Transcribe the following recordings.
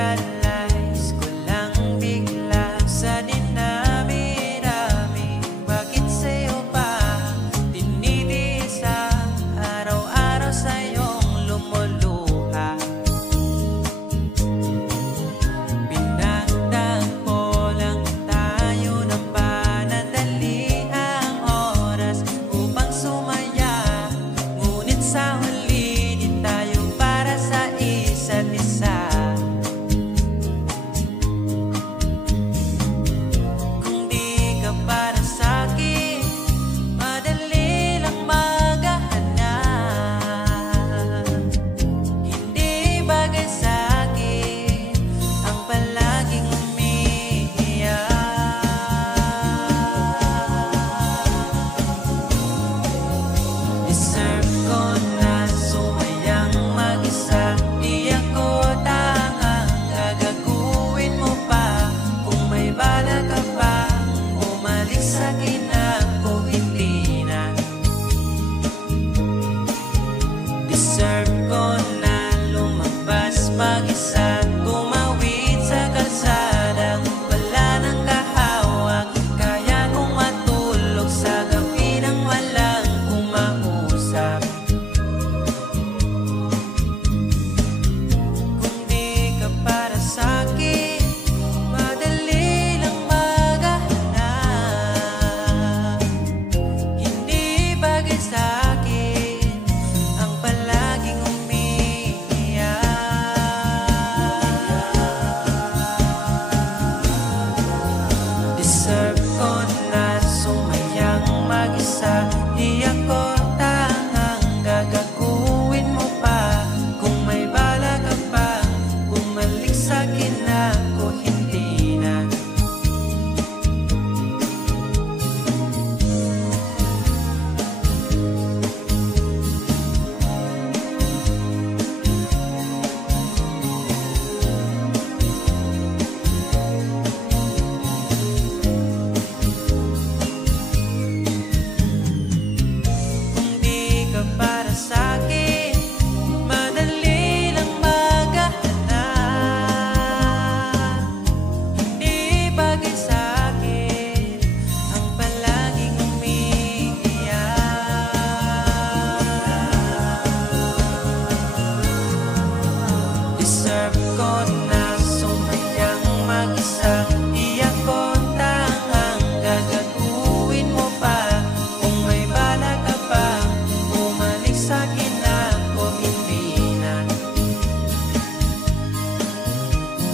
Na-realize ko lang bigla sa dinami-dami, bakit sa'yo pa tinitiis ang araw-araw sa'yong lumuluha. Pinagtagpo lang tayo ng panandaliang oras upang sumaya, ngunit sa huli di tayo para sa isa't isa. Kung di ka para sa'kin, madali lang maghahanap. Hindi bagay sa'kin ang palaging umiiyak. Deserve ko na sumayang mag-isa, di ako tangang gagaguhin mo pa. Kung may bala ka pa, umalis sa'kin ako hindi na. Deserve ko na lumabas mag-isa, tumawid sa kalsada, wala nang kahawak. Kaya kong matulog sa gabi nang walang kumausap. Kung di ka para sa'kin, madali lang maghahanap. Hindi bagay sa'kin ang palaging umiiyak. Deserve ko na sumayang mag-isa, di ako tangang gagaguhin mo pa. Kung may bala ka pa, bumalik sa'kin ako hindi na. Kung di ka para sa'kin, madali lang maghahanap. Hindi bagay sa'kin ang palaging umiiyak. Deserve ko na sumayang mag-isa, di ako tangang gagaguhin mo pa. Kung may bala ka pa, bumalik sa'kin ako hindi na.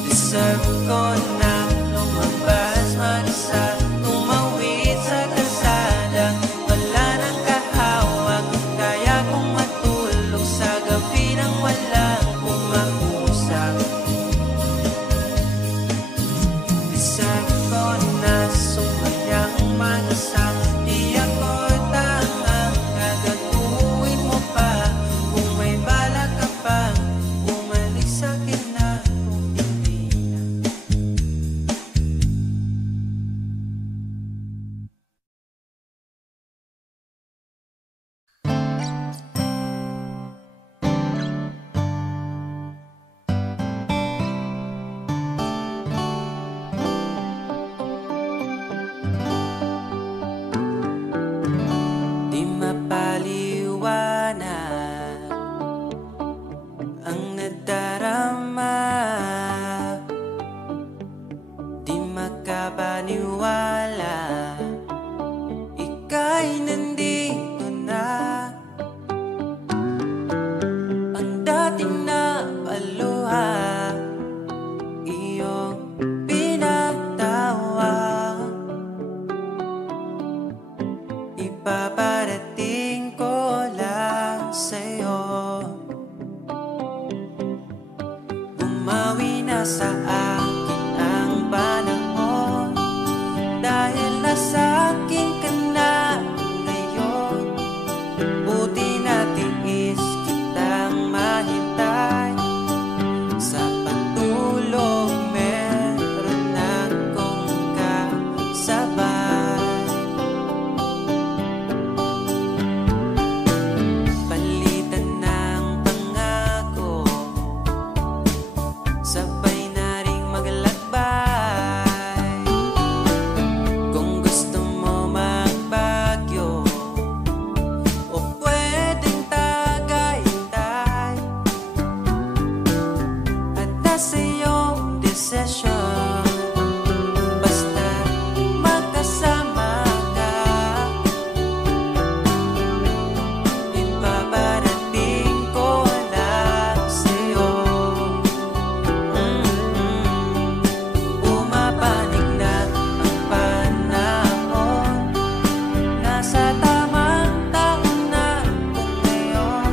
Deserve ko na lumabas mag-isa, tumawid sa kalsada, wala nang kahawak. Kaya kong matulog sa gabi nang walang kumausap. Deserve ko na sumayang mag-isa, di ako tangang gagaguhin mo pa. Kung may bala ka pa, bumalik sa'kin ako hindi na. Di mapaliwanag ang nadarama, di makapaniwala ika'y nandito na. Ang dating na paluha, iyong pinatawa, ipaparating ko lang sa'yo. Bumawi na sa akin ang panahon, dahil nasa akin ka na ngayon. Buti na tiis kitang mahintay, sa pagtulog meron akong kasabay. Palitan ng pangako, sabay na nasa iyong desisyon. Basta magkasama ka, ipaparating ko lang sa'yo. Pumapanig na ang panahon, nasa tamang taon na kung ngayon.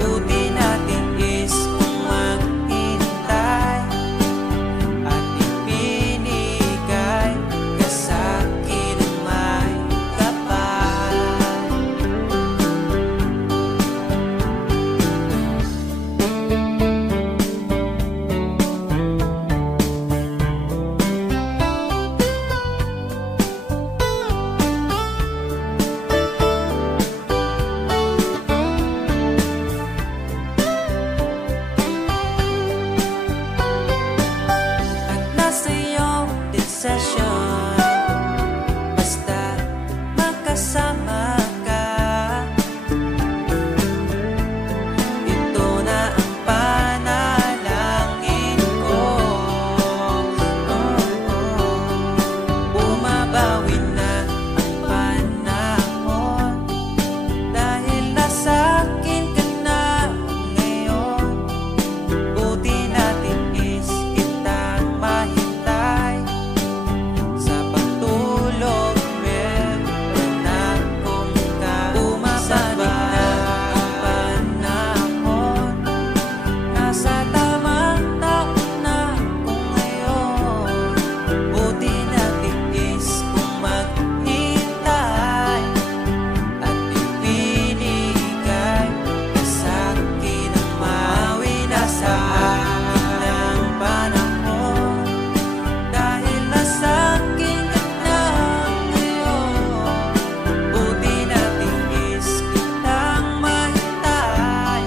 Buti natin is kung maghintay at ipinigay ka sa'kin ng may kapal. At nasa iyong desisyon, basta magkasama ka. Ito na ang panalangin ko. Bumabawi na ang panahon, dahil nasa akin ka na ngayon. Buti natin is kitang mahintay sa pagtulog, meron akong kausap. Bumabawi na ang panahon, nasa tamang taon na kung ngayon. Buti natin is kung maghintay at ipinigay ka sa'kin ang mawi na sa akin ng panahon, dahil nasa akin ka na ngayon. Buti natin is kitang mahintay,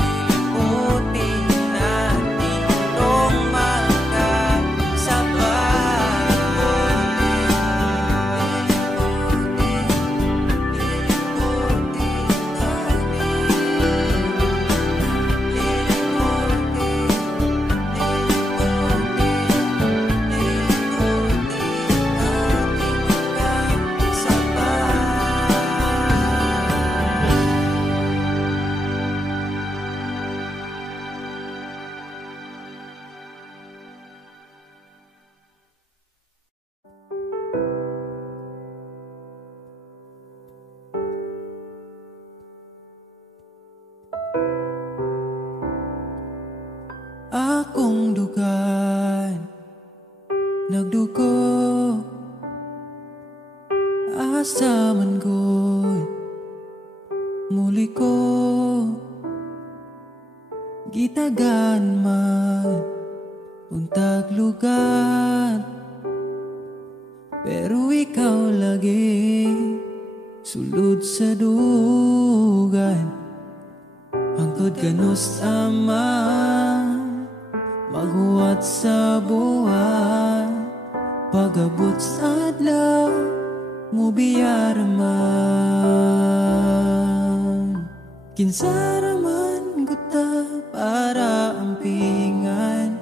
liliputin natin itong akong dugan nagdugo, asa man ko'y muli ko gitagan man untag lugar. Pero ikaw lagi sulod sa dugan, hangtod kanus aman maghuwat sa buwan. Pagabot sa adlaw mo biyaraman, kinsaraman guta para ampingan.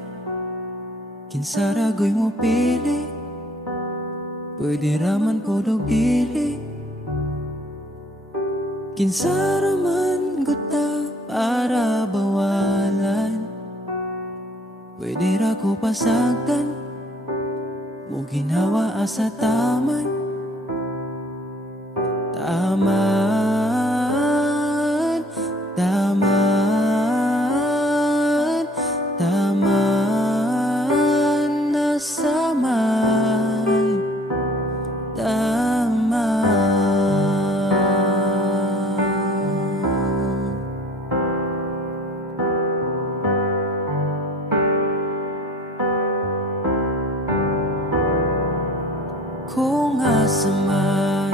Kinsaragoy mo pili, pwede raman ko dog dili. Kinsaraman guta para bawalan, pwede ra ko pasagdan mo ginawa asa taman. Taman, taman, taman, nasaman, taman. Kung asa man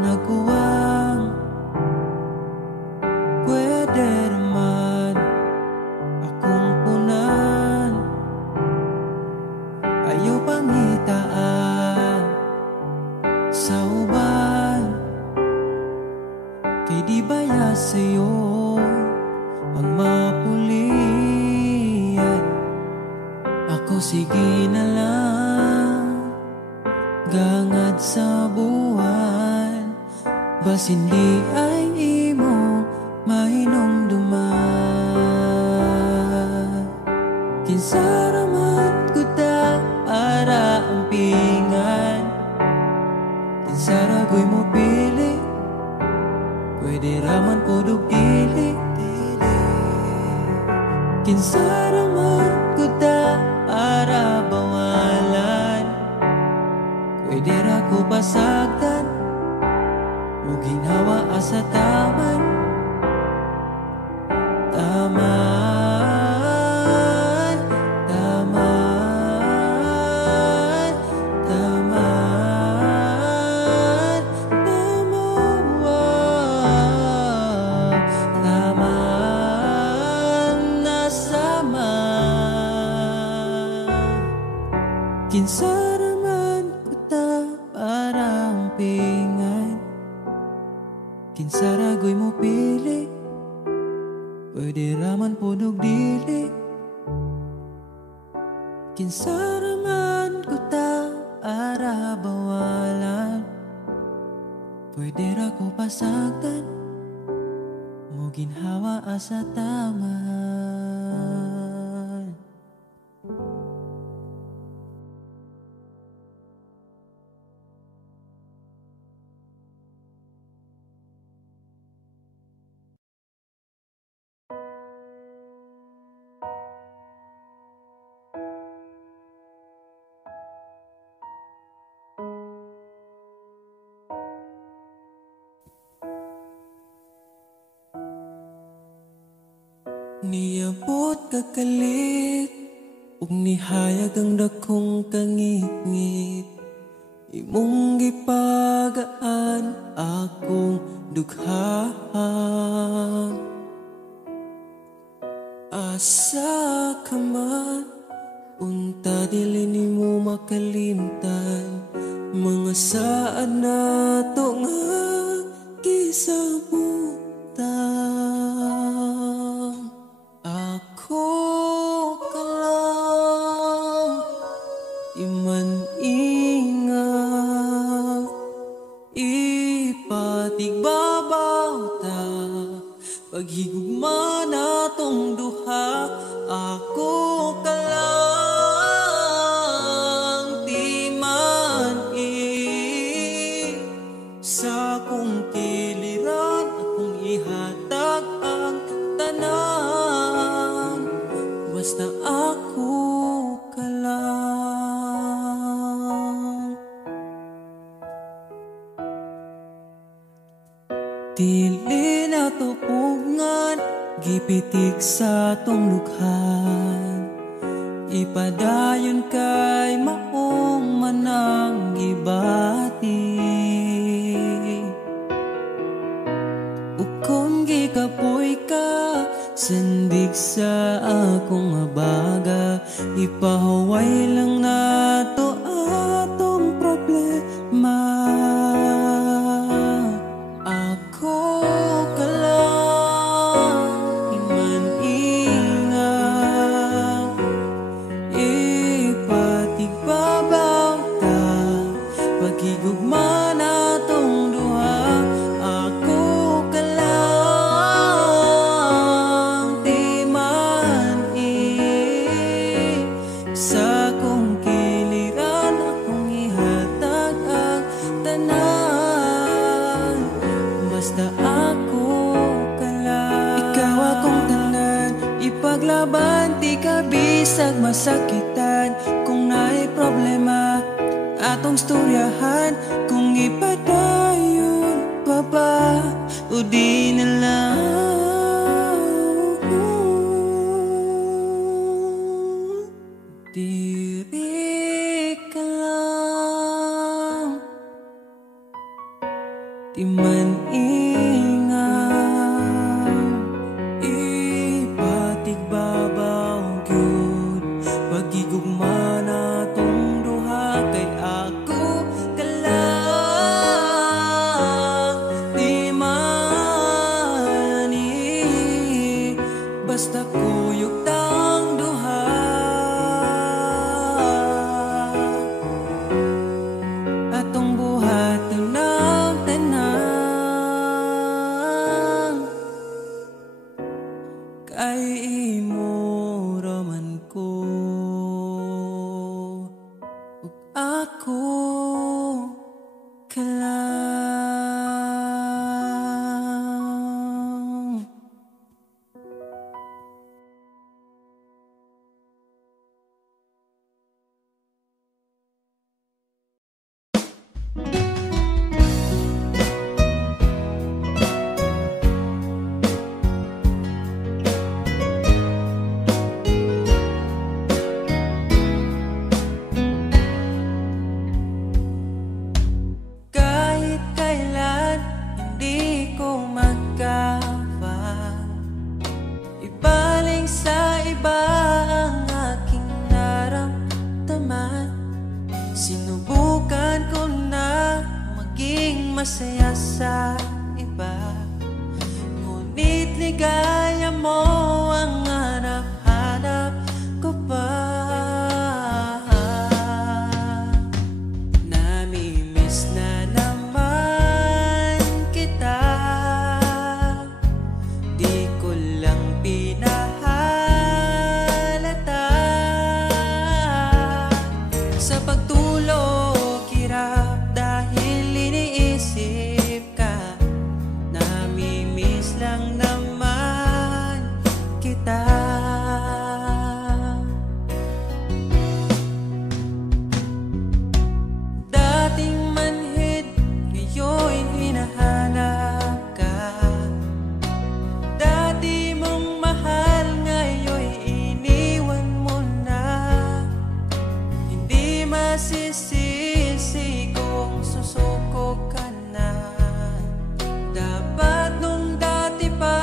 nagkuwang, pwede naman akong punan. Ayaw pangitaan sa uban, kay di baya sa'yo ang mapuli. Bas hindi ay imo mahinumduman. Kinsa raman gud ta para ampingan, kinsa ra goy mo pili, pwede raman pudog dili. Kinsa raman gud ta para bawalan, pwede ra ko pasagdan, ug ginhawa asa taman. Taman, taman, taman, taman, taman, nasaman. Kinsa raman ko ta para ampingan, kinsa ra goy mo pili, pwede raman pudog dili. Kinsa raman ko ta para bawalan, pwede ra ko pasagdan, mo ginhawa asa taman. Niabot kakalit, ug nihayag ang dakong kangit-ngit. Imong gipagaan akong dughaan. Asa ka man, unta dili nimo makalimtan, mga saad nato nga gisabutan. Ako ka lang, iman ingat, ipatigbabaw ta, paghigugma natong duha. Ako ka lang, di man sa kong kiliran, akong ihatag ang tanan, basta ako ka lang. Dili na tupungan, gipitik sa tong lukhan, ipadayon kay maong manang gibati. Ukon gikapoy ka, sandig sa akong abaga, ipahaway lang nato atong problema. Ako ka lang, iman ingat, ipatigbabaw ta, paghigugma natong duha. Ako ka lang, di man sa kong kiliran, akong ihatag ang tanan, basta ako ka lang. Ikaw akong tanan, ipaglaban, di ka bisag masakitan. Kung naay problema, atong storyahan, kung ipadayon pa ba o di na lang. Diri ka lang, di man ingat, ipatigbabaw gyud, paghigugma natong duha. Kay ako ka lang, di man basta kuyog tang duha. Atong buhat ng tanan, ay imo raman ko, ug ako ka lang. Kahit kailan hindi ko magawa ibaling sa iba ang aking naramdaman. Sinubukan ko na maging masaya sa iba, ngunit ligaya mo ang hanap-hanap ko pa. Namimiss na naman kita, di ko lang pinahalata. Sa pagtulog hirap dahil iniisip ka, namimiss lang naman kita. Dating manhid, ngayon hinahanap ka. Dati mong mahal, ngayon iniwan mo na. Hindi masisisi kung susuko ka na. Dapat nung dati pa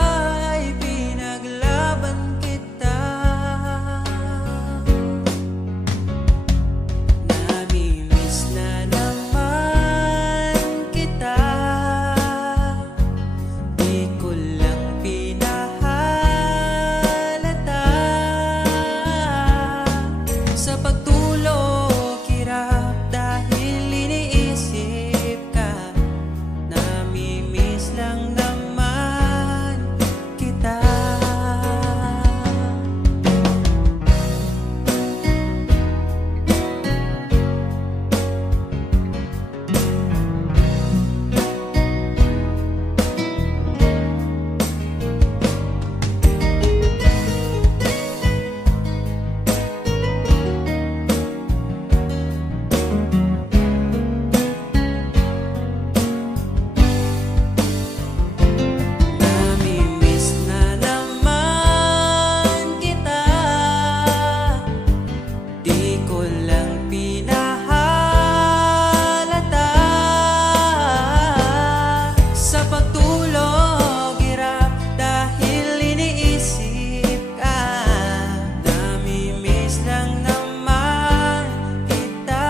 ay pinaglaban kita. Namimiss na naman kita, di ko lang pinahalata. Sa pagtulog hirap dahil iniisip ka, namimiss lang naman kita. Namimiss na naman kita, di ko lang pinahalata. Sa pagtulog hirap dahil iniisip ka, namimiss lang naman kita.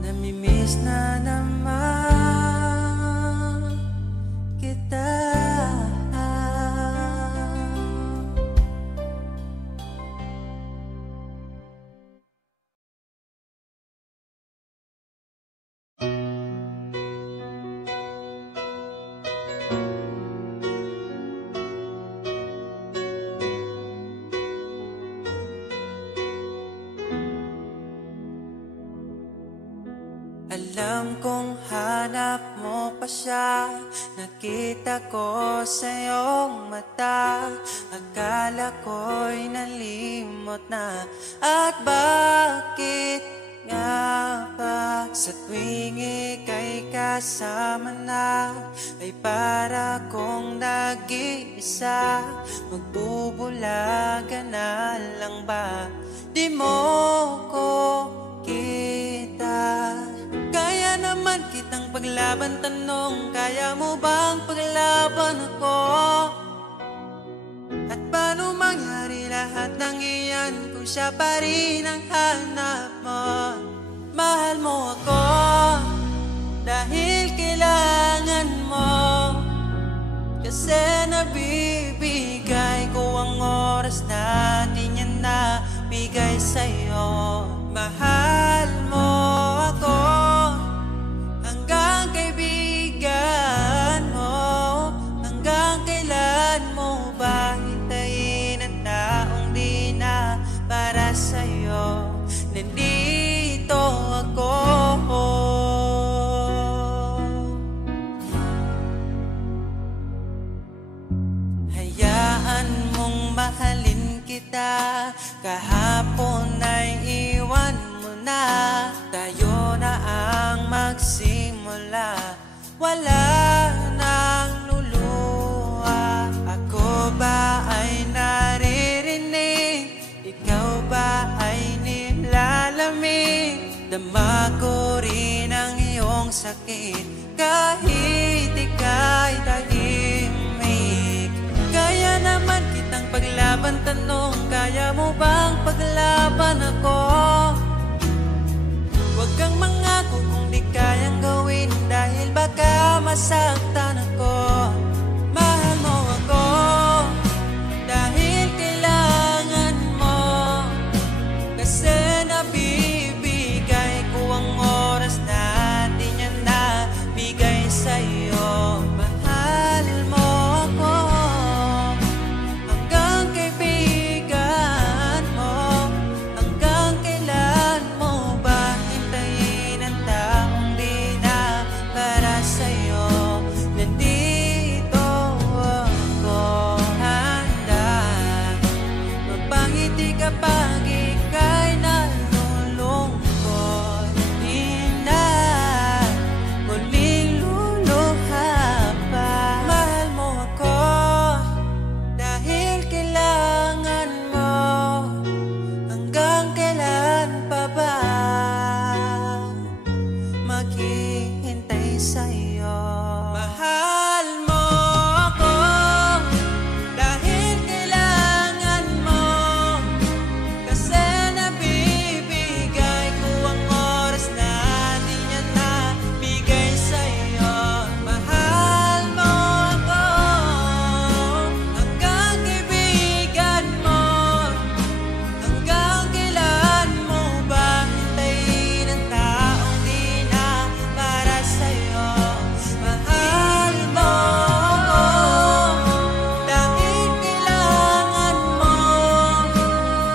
Namimiss na naman kita. Alam kong hanap mo pa siya, nakita ko sa iyong mata. Akala ko'y nalimot na, at bakit nga ba sa tuwing ika'y kasama na ay para kong nag-iisa? Magbubulaga na lang ba? Di mo ko kita. Kaya naman kitang paglaban, tanong, kaya mo bang paglaban ako? At paano mangyari lahat ng iyan kung siya pa rin ang hanap mo? Mahal mo ako dahil kailangan mo, kasi nabibigay ko ang oras na di niya nabigay sa'yo. Mahal mo ako hanggang kaibigan mo, hanggang kailan kailan mo ba hintayin ang taong di na para sa'yo? Nandito ako. Hayaan mong mahalin kita, kahapon ay iwan mo na. Tayo na ang magsimula, wala nang luluha. Ako ba ay naririnig, ikaw ba ay nilalamig? Dama ko rin ang iyong sakit, kahit ika'y tahimik. Kaya naman kitang paglaban, tanong, kaya mo bang paglaban ako? Huwag kang mangako kung di kayang gawin, dahil baka masaktan ako. Mahal mo ako, dahil kailangan mo, kasi nabibigay ko ang oras na di niya nabigay sa'yo. Mahal mo ako, hanggang kaibigan mo. Hanggang kailan mo ba hintayin ang taong di na para sa'yo? Nandito ako, handa mapangiti kapag ika'y nalulungkot. Di na muling luluha pa. Mahal mo ako, dahil kailangan mo. Hanggang kailan pa ba maghihintay sa'yo? Mahal mo ako, dahil kailangan mo, kasi nabibigay ko ang oras na di niya nabigay sa'yo. Mahal mo ako, hanggang kaibigan mo. Hanggang kailan mo ba hintayin ang taong di na para sa'yo? Mahal mo ako, dahil kailangan mo,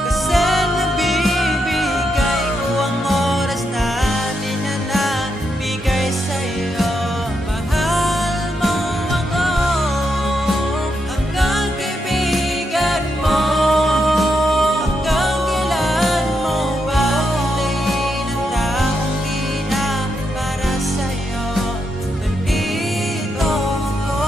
kasi nabibigay ko ang oras na di na nabigay sa'yo. Mahal mo ako, hanggang kaibigan mo. Hanggang kailan mo ba hintayin ang taong di na para sa'yo? Nandito ako.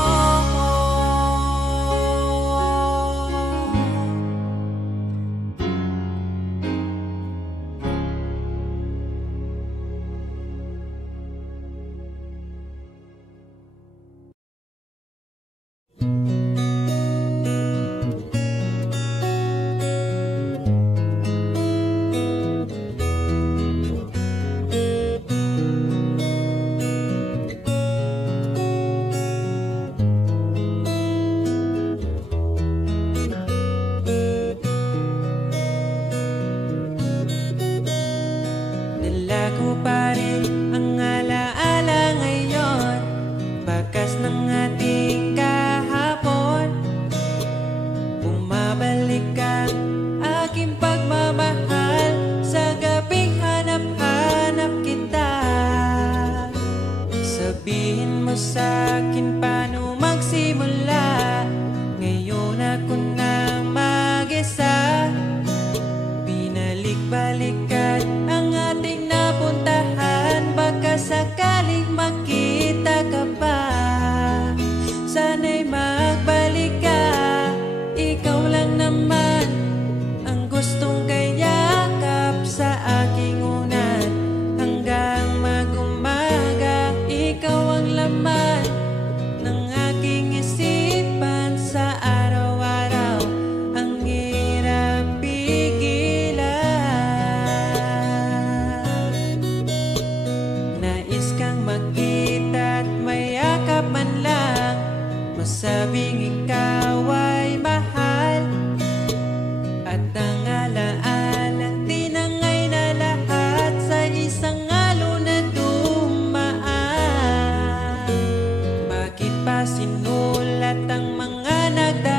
Dala ko pa rin ang alaala ngayon, bakas ng ating kahapon. Bumabalik ang aking pagmamahal sa gabing hanap-hanap kita. Sabihin mo sa'kin paano magsimula, ngayon ako na mag-isa. Binalik-balikan ang ating napuntahan, baka sakaling makita ka pa. Sana'y magbalik ka, ikaw lang naman ang gustong kayakap sa aking unan. Hanggang mag-umaga, ikaw ang laman ng aking isipan sa araw-araw. Ang hirap pigilan, nais kang makita at mayakap man lang, masabing ikaw ay mahal. At ang alaala tinangay na lahat sa isang alon na dumaan. Bakit pa sinulat ang mga nagdaan?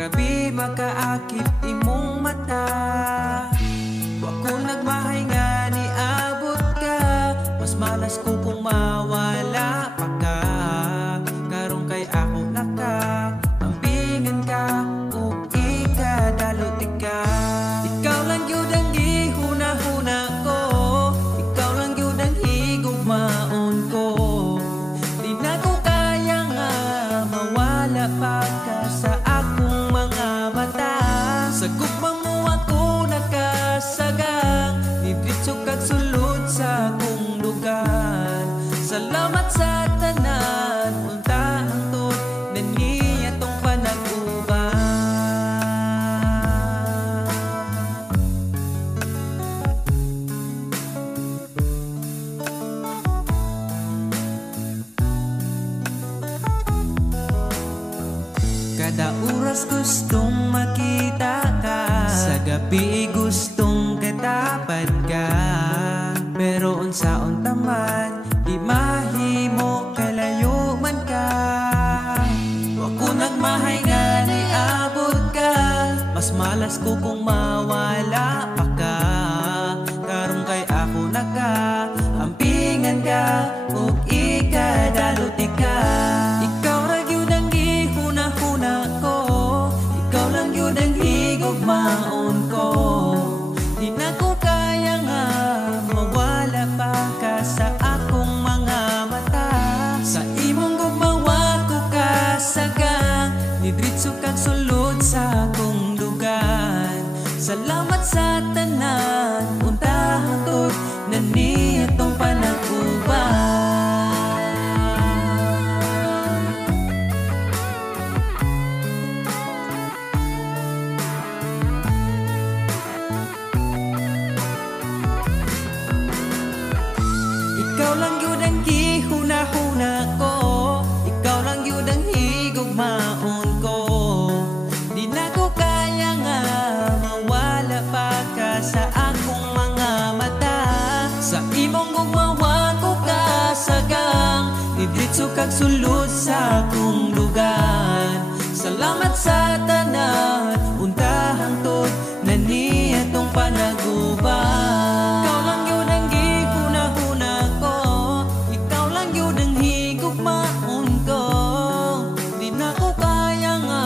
Grabe makaakit imong mata. Wa ko nagmahay nga ni abot ka. Mas malas ko kung mawala pa ka. Karong kay ako naka ambingan ka o ikadalot ka. Ikaw lang yun ang gihuna-huna ko. Ikaw lang yun ang higugmaon ko. Di na ko kaya nga mawala pa ka sa akong mga mata. Sa gugma mo ako nakasagang, didritso kag sulod sa akong lugar. Salamat sa tanan, unta hangtod na niya tong panag-uban. Kada oras gustong makita ka, sa gabi gustong katapad ka. Pero unsaon taman, di mahimo kalayo man ka. Wa ko nagmahay nga ni abot ka. Mas malas ko kung mawala pa ka. Karong kay ako naka ampingan ka o ikadalot ka. Ikaw ra gyud ang gihuna-huna ko. Ikaw lang yun ang higugmaon ko. Di na ko kaya nga mawala pa ka sa akong mga mata. Sa imong gugmawa ko kasagang, nidritso kag sulod sa akong lugar. Salamat sa tanan, unta hangtod na niya tong panag-uban. Ikaw lang yun ang gihuna-huna ko. Ikaw lang yun ang higugmaon ko. Di na ko kaya nga mawala pa ka sa akong mga mata. Sa imong gugmawa ko kasagang, didritso kag sulod sa akong lugar. Salamat sa tanan, unta hangtod na niya tong panag-uban. Ikaw lang yun ang gihuna-huna ko. Ikaw lang yun ang higugmaon ko. Di na ko kaya nga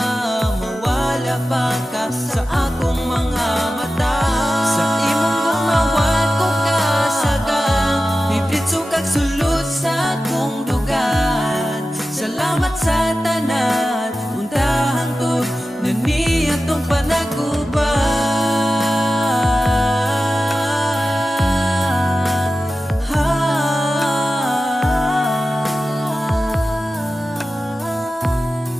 mawala pa ka sa akong mga mata. Sa imong gumawa ko kasagang, didritso kag sulod sa akong lugar. Salamat sa tanan, unta hangtod na niya tong panag-uban.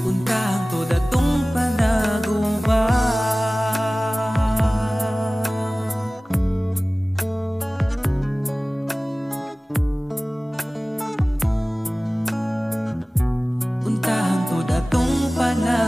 Unta hangtod atong panag-uban. Unta hangtod atong panag-uban.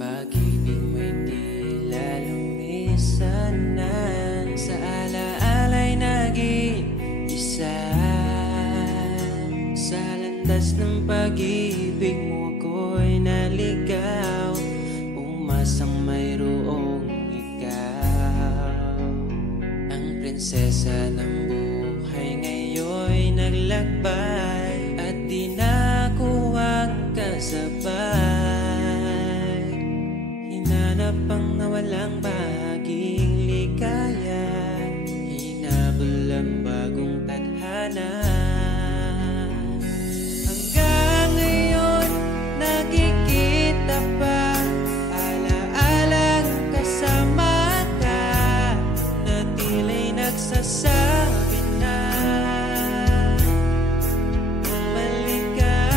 Pag-ibig mo'y tila lumisan na sa alaala'y nag-iisa. Sa landas ng pag-ibig mo ako'y naligaw, umasang mayroong ikaw. Ang prinsesa ng buhay ngayon'y naglakbay, at di na ako kasabay. Hinanap ang nawalang bahaging ligaya, hinabol ang bagong tadhana. Hanggang ngayon nakikita pa, alaalang kasama ka, na tila'y nagsasabi na balikan.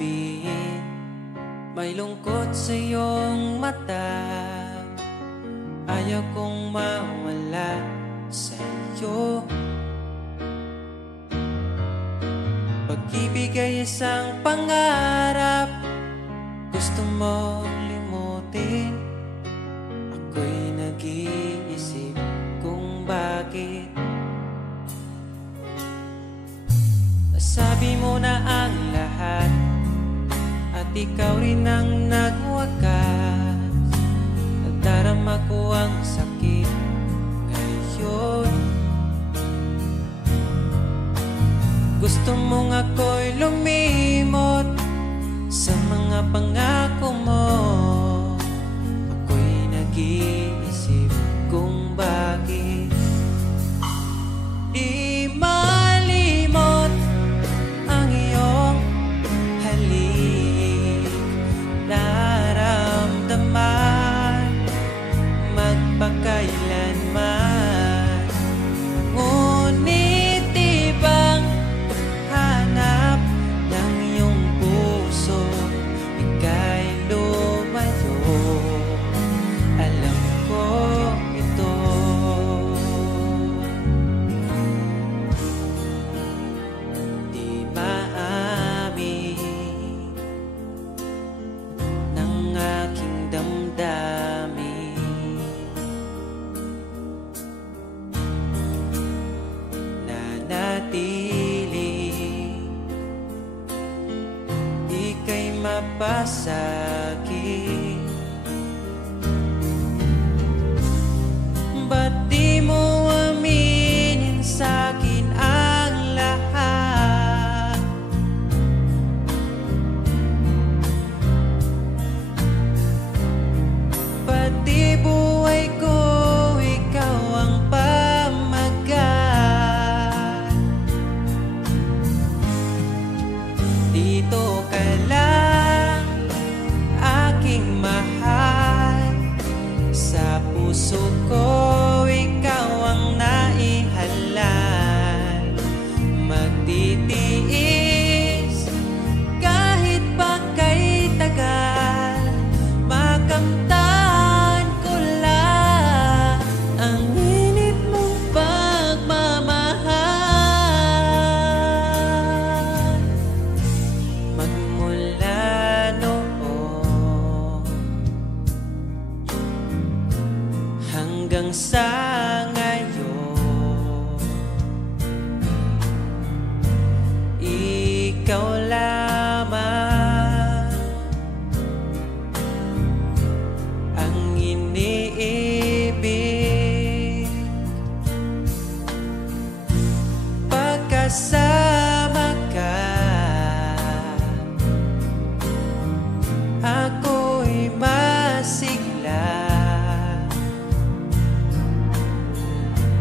sabihin, may lungkot sa iyong mata. Ayaw kong mawala sa iyo. Pag-ibig ay isang pangarap, gusto mo limutin. Ako'y nag-iisip kung bakit. Nasabi mo na ang lahat at ikaw rin ang nagwakas. Nadarama ko ang sakit ngayon. Gusto mong ako'y lumimot sa mga pangako mo. Ako'y nag-iisip kung bakit di malimot ang iyong halik. Naramdaman magpakailanman. Ngunit di bang hanap ng iyong puso, ika'y lumayo. Alam ko ito. Di maamin ng aking damdamin. Nanatili, ika'y mapasakit. Ba't di mo aminin sa'kin ang lahat? Pati buhay ko, ikaw ang pamagat. Dito ka lang, aking mahal. Sa puso ko, ikaw ang naihalal. Magtitiis kahit pa kay tagal. Makamtan ko lang ang init mong pagmamahal. Magmula noon hanggang sa ngayon, ikaw lamang ang iniibig. Pagkasama ka, ako'y masigla.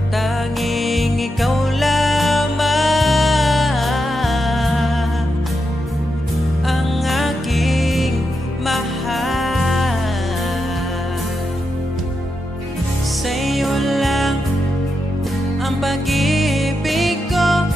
Tanging ikaw lamang ang aking mahal. Sa'yo lang ang pag-ibig ko,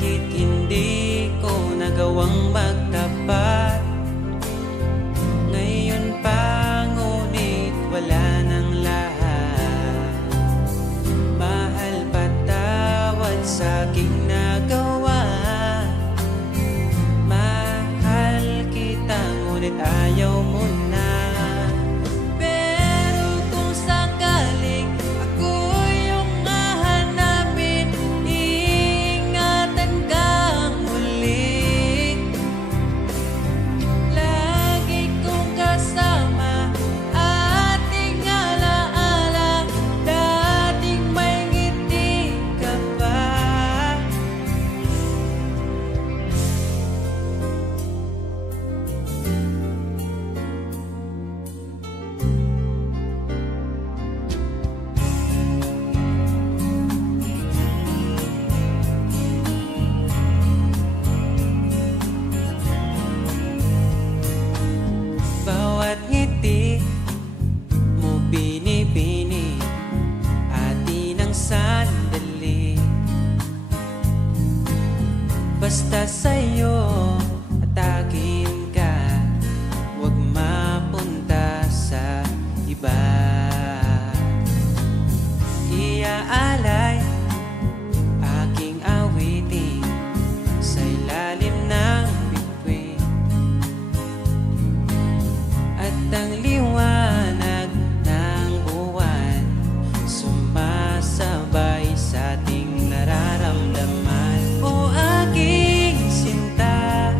Bakit hindi ko nagawang magtapat? Ngayon pa ngunit wala nang lahat. Mahal, patawad sa aking nagawa. Mahal kita ngunit ayaw mo na. Pero kung sakaling ako yung hahanapin, ingatan kang muli. Lagi kong kasama, ating alaala, dating may ngiti ka pa. Bawat ngiti mo binibini, atin ang sandali. Basta sa'yo at akin ka, huwag mapunta sa iba. Iaalay aking awitin sa ilalim ng bituin, at ang liwanag ng buwan sumasabay sa ating nararamdaman. O aking sinta,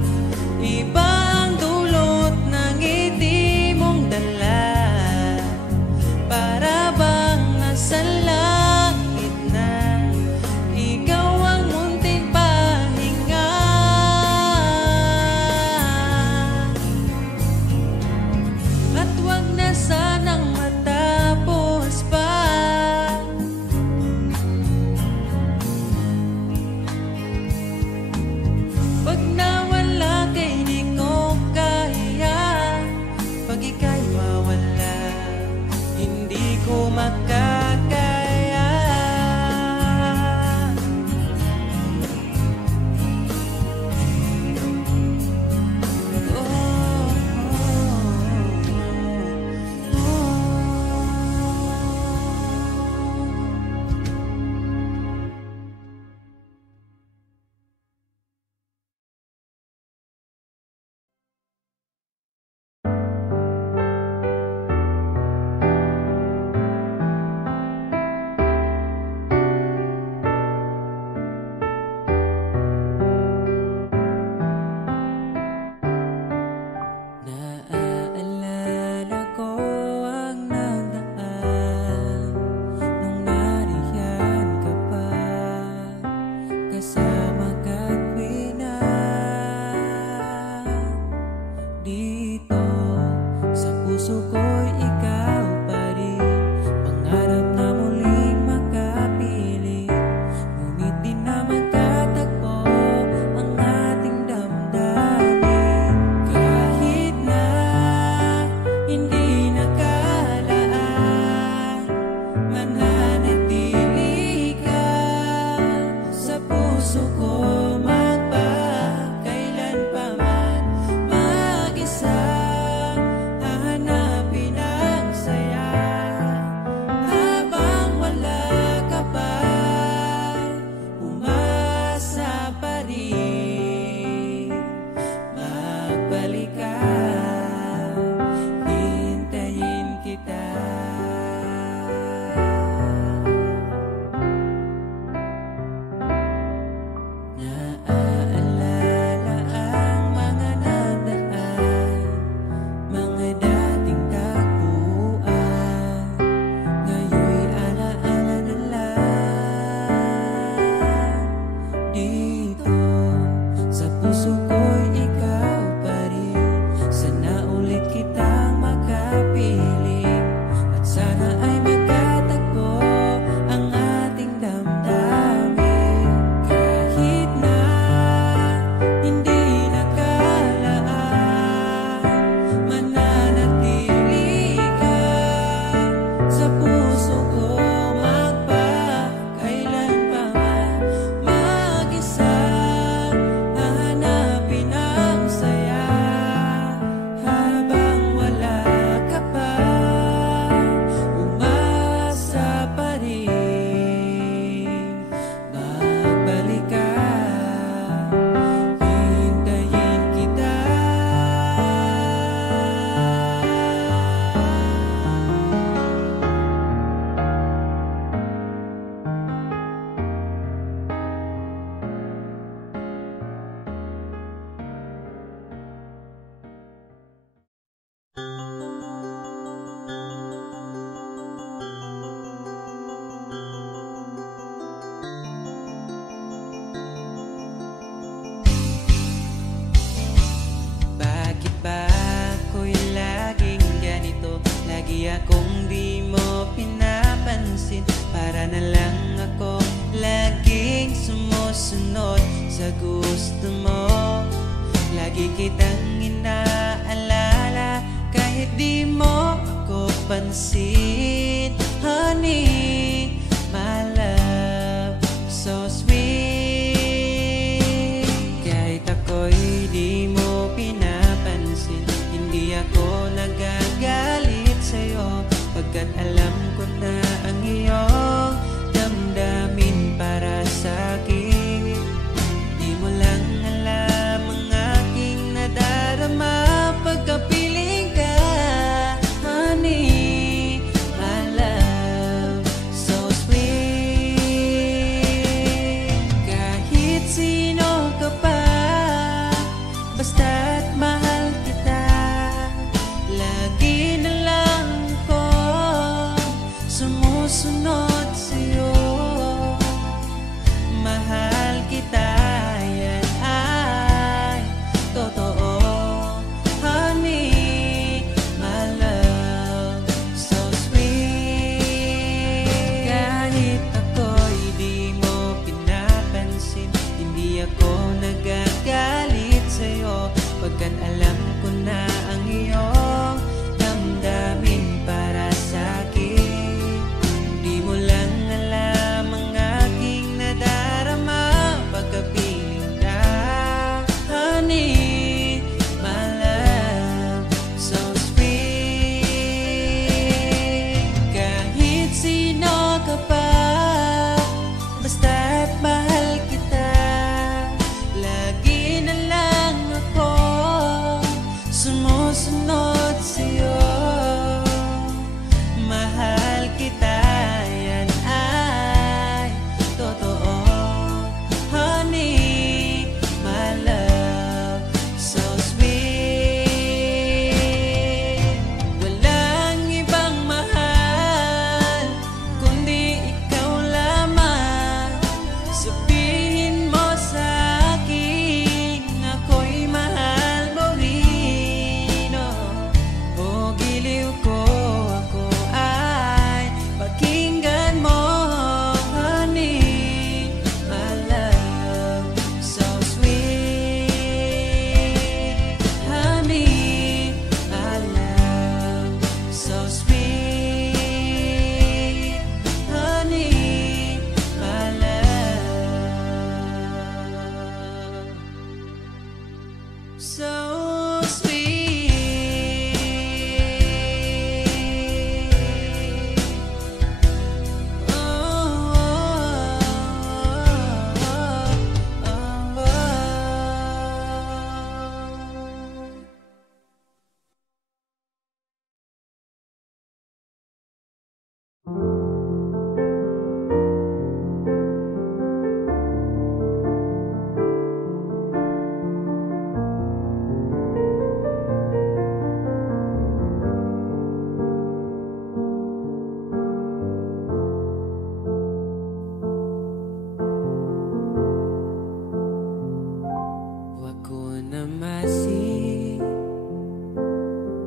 akong di mo pinapansin. Para na lang ako laging sumusunod sa gusto mo. Lagi kitang inaalala kahit di mo ako pansin. Honey, my love, so sweet. Kahit ako'y di mo pinapansin, hindi ako nagagalit sa'yo, pagkat alam ko na ang iyong damdamin para sa'kin. Di mo lang alam ang aking nadarama pagkapiling ka. Honey, my love, so sweet. Kahit sino ka pa, basta't mahal kita, lagi na lang ko sumusunod sa'yo. Mahal kita, yan ay totoo. Honey, my love, so sweet. Kahit ako'y di mo pinapansin, hindi ako nagagalit sa'yo, pagkat alam ko na ang iyong damdamin para sa'kin. Di mo lang alam ang aking nadarama pagkapiling ka. Honey, my love, so sweet. Kahit sino ka pa, basta't mahal kita, lagi na lang ako sumusunod sa'yo. Mahal kita, yan ay totoo. Honey, my love, so sweet. Walang ibang mahal kundi ikaw lamang. Sabihin mo sa'kin ako'y mahal mo rin, oh. O giliw ko, ako ay pakinggan mo. Honey, my love, so sweet. Honey, my love, so sweet. Honey, my love, so sweet. Oh, oh, oh, oh. Huwag ko na masig,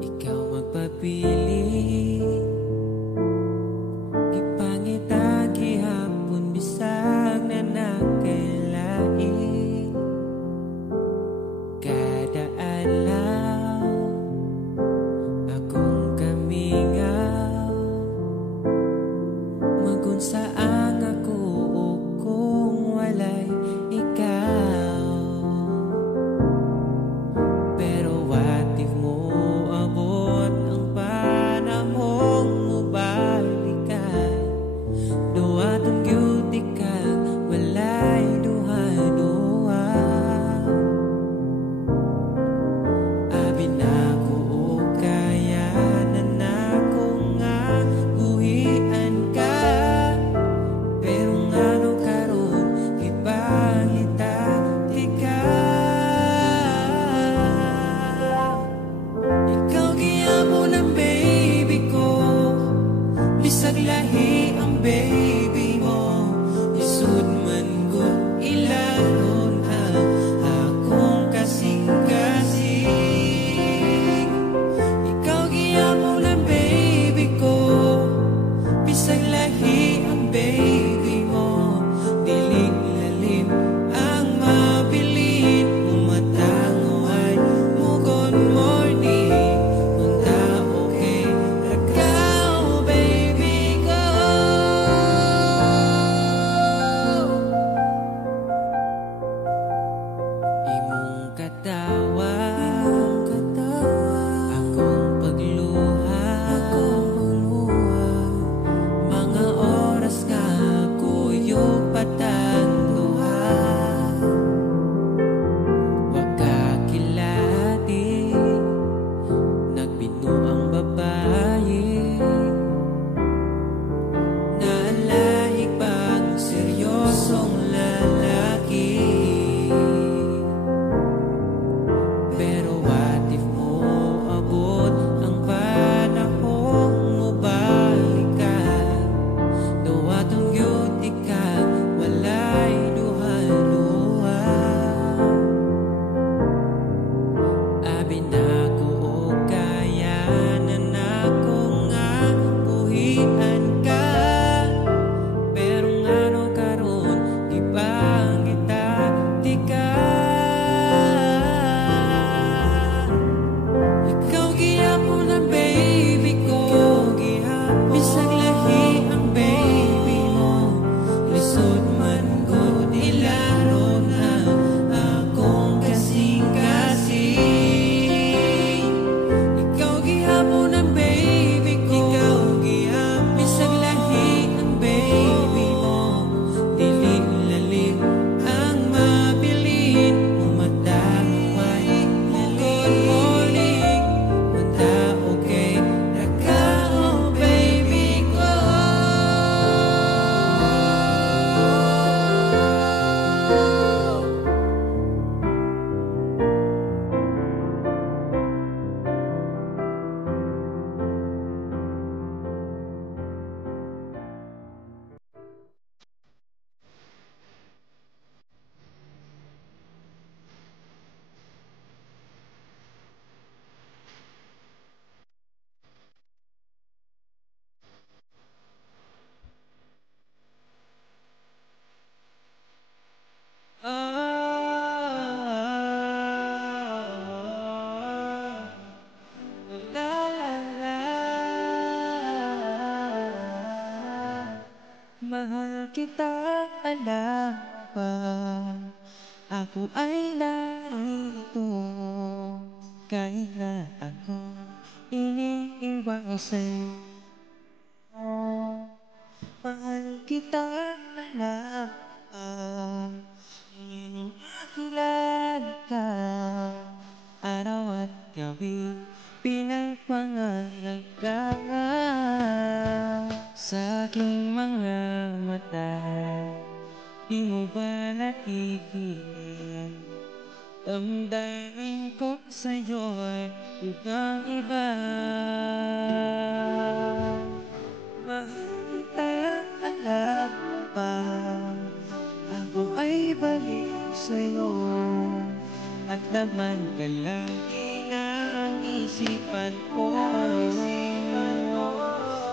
ikaw magpapiling. Gipangita gihapon bisag na nakailain. Kada adlaw akong kamingaw, magunsa ang ako kung walay ikaw. Mahal kita, alam ba? Ako ay narito kahit na ako iniiwan sa'yo. Mahal kita, alam ba? Nakilala ka, araw at gabi pinagpangalagaan sa aking mga mata. Di mo ba nakikita? Damdamin ko sa'yo'y ibang-iba. Mahal kita, alam mo ba? Ako ay balik sa'yo at naman ka lagi na ang isipan ko.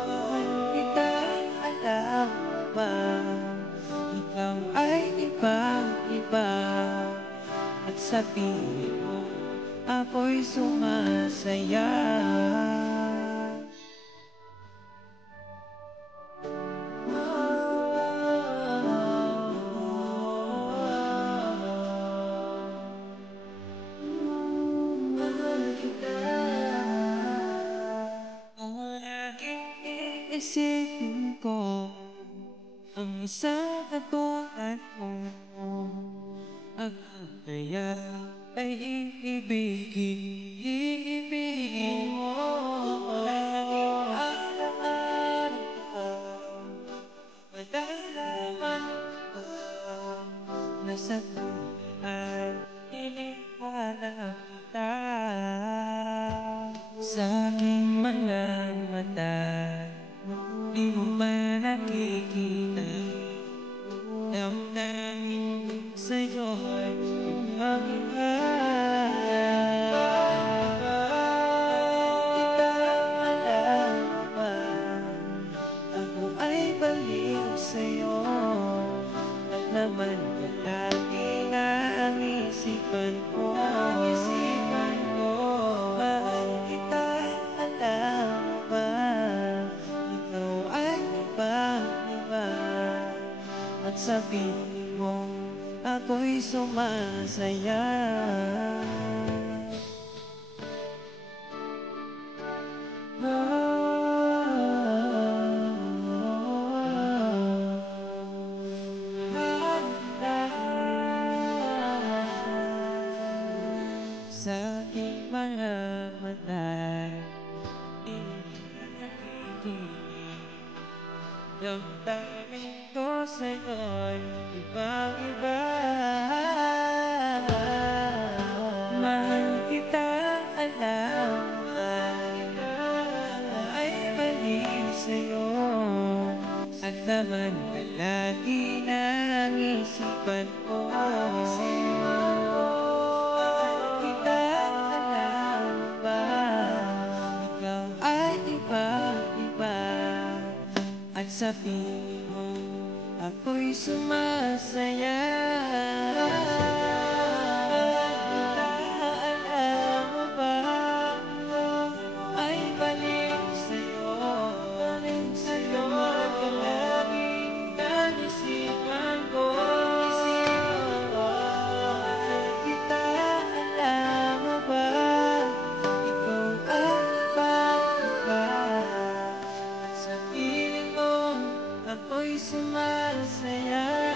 Mahal kita, alam mo ba? Ikaw ay ibang-iba at sa piling mo ako'y sumasaya. Mahal kita. Kung laging iisipin ko ang isang katulad mo, hanggang kaya ay iibigin mo. Laging alaala ka, malalaman mo na sa tulaan inihala kita. Sa aking mga mata, di mo ba nakikita? Damdamin ko sa'yo'y ibang-iba. Kita, alam mo ba? Ako ay baliw sa'yo at naman palagi na ang isipan ko. Mahal kita, alam mo ba? Ikaw ay ibang-iba at sa piling mo ako'y sumasaya. Sa aking mga mata, di mo nakikita. Damdamin ko sa'yo'y ibang-iba. Mahal kita, alam mo ba? Ay baliw sa'yo at naman palagi na ang isipan ko. Mahal kita, alam mo ba? Ikaw ay ibang-iba at sa piling mo ako'y sumasaya. Kita, alam mo ba? Ay baliw sa'yo at palaging ang isipan ko. Kita, alam mo ba? Ikaw ay ibang-iba at sa piling mo ako'y sumasaya.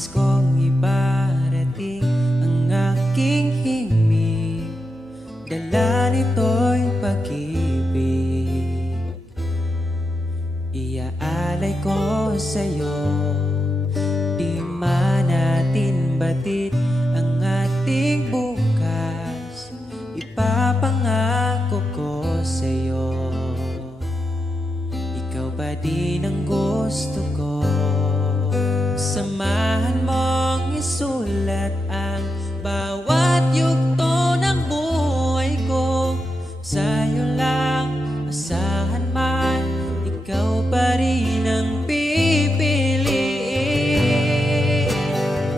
nais kong ibarating ang aking himig, dala nito'y pag-ibig. Iaalay ko sa'yo, di man natin batid ang ating bukas, ipapangako ko sa'yo, ikaw pa din ang gusto ko. Samahan mong isulat ang bawat yugto ng buhay ko. Sa'yo lang asahan man, ikaw pa rin ang pipiliin.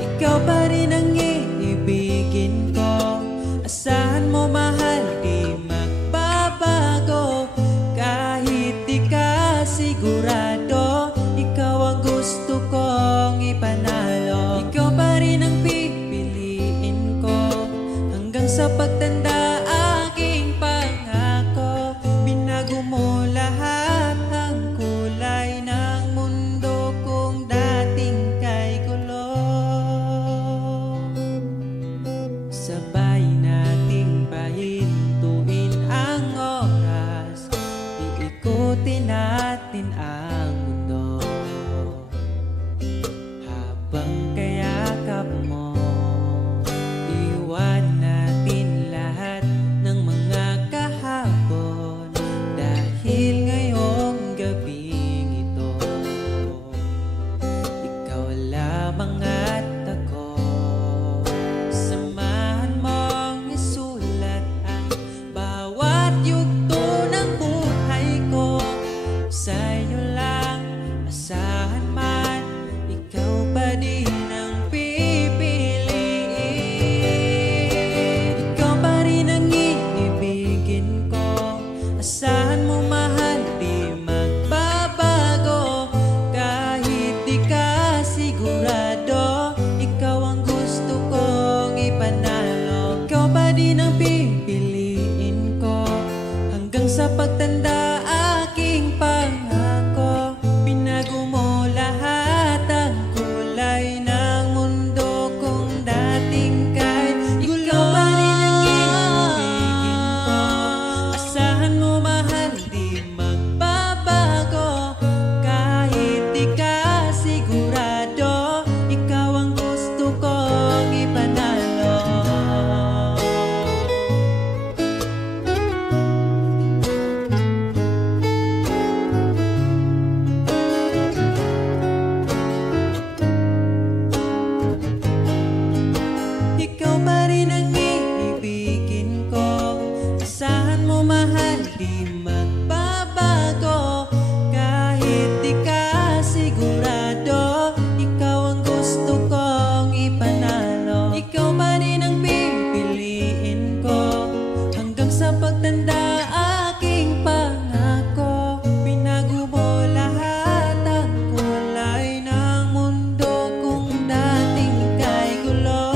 Ikaw pa rin ang iibigin ko. Asahan mo mahal, di magbabago. Kahit di ka sigurado, ikaw ang gusto kong ipanalo. Ikaw pa rin ang pipiliin ko hanggang sa pagtanda, aking pangako. Binago mo lahat ang kulay ng mundo kung dating kay gulo. Sabay nating pahintuin ang oras, iikutin natin ang mundo. Habang kayakap mo, iwan natin lahat ng mga kahapon, dahil ngayong gabing ito, ikaw lamang at ako. Samahan mong isulat ang bawat yugto ng buhay ko. Sa'yo lang asahan man, ikaw pa din ang pipiliin. Ikaw pa rin ang iibigin ko. Asahan mo mahal, di magbabago. Kahit di ka sigurado, ikaw ang gusto kong ipanalo. Ikaw pa din ang pipiliin ko hanggang sa pagtanda, aking pangako. Binago mo lahat ang kulay ng mundo kung dating kay gulo. Ikaw pa rin ang iibigin ko. Asahan mo mahal, di magbabago. Kahit di ka sigurado, ikaw ang gusto kong ipanalo. Ikaw pa rin ang iibigin ko. Asahan mo mahal, di magbabago. Kahit di ka sigurado, ikaw ang gusto kong ipanalo. Ikaw pa rin ang pipiliin ko hanggang sa pagtanda, aking pangako. Binago mo lahat ang kulay ng mundo kung dating kay gulo.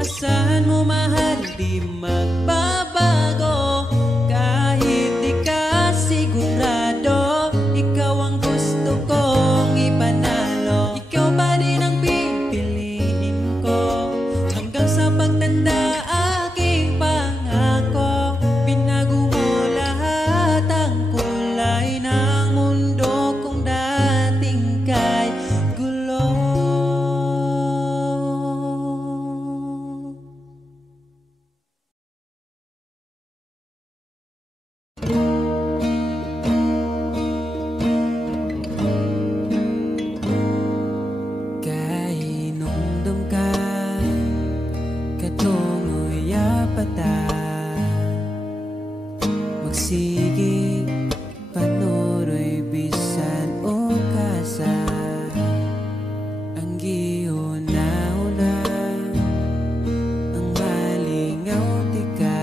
Asahan mo mahal, di magbabago. Kahit di ka sigurado, ikaw ang gusto kong ipanalo. Ikaw pa rin ang pipiliin ko hanggang sa pagtanda, aking pangako. Binago mo lahat ang kulay ng mundo kung dating kay gulo. Kahinumdum ka, katungo'y apata. Magsige, panuroy bisan o kasa. Ang gihuna-huna, ang malingaw di ka.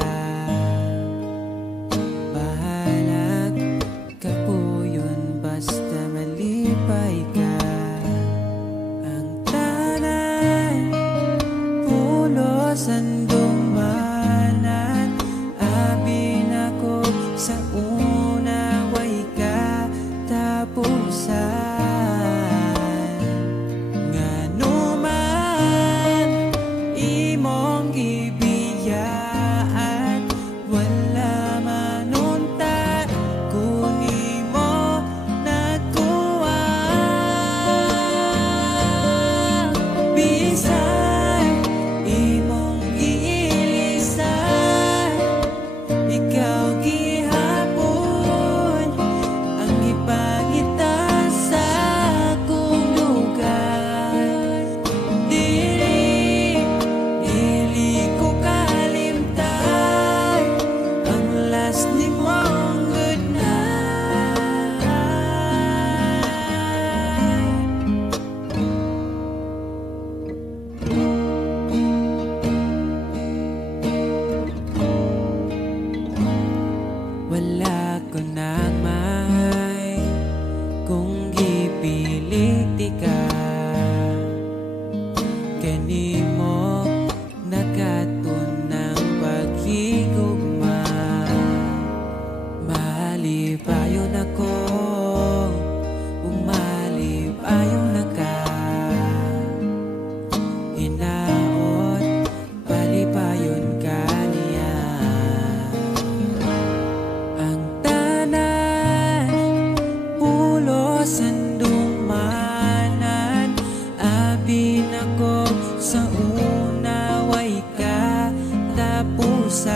Bahalag ka po yun, basta malipay ka. Ang tanay, pulos ang dumanan. Abin ako sa una, way ka tapusan. Kung gipilit ka kanimo nakatunang paghigugma, malipayon ako, umalipayon na ka. Hinaot, palipayon ka niya. Ang tanan pulos sandumanan, abi nako sa una way ka tapusan.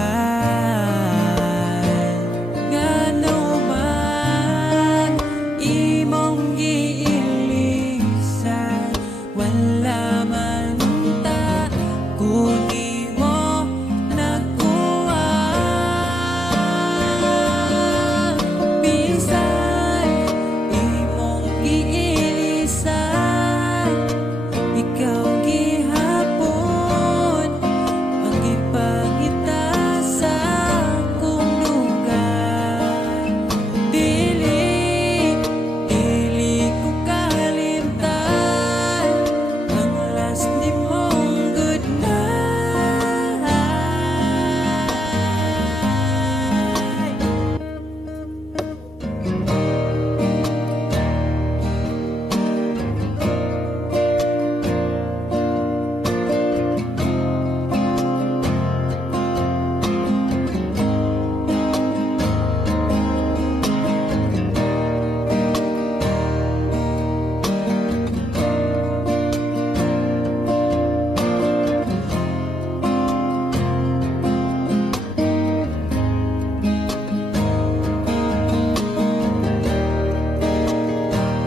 Ngano man imong giilisan, wala man ta kuni mo nakuha. Bisan imong giilisan, ikaw gihapon ang ipangita sa akong lugar. Dili ko kalimtan ang last nimong good night.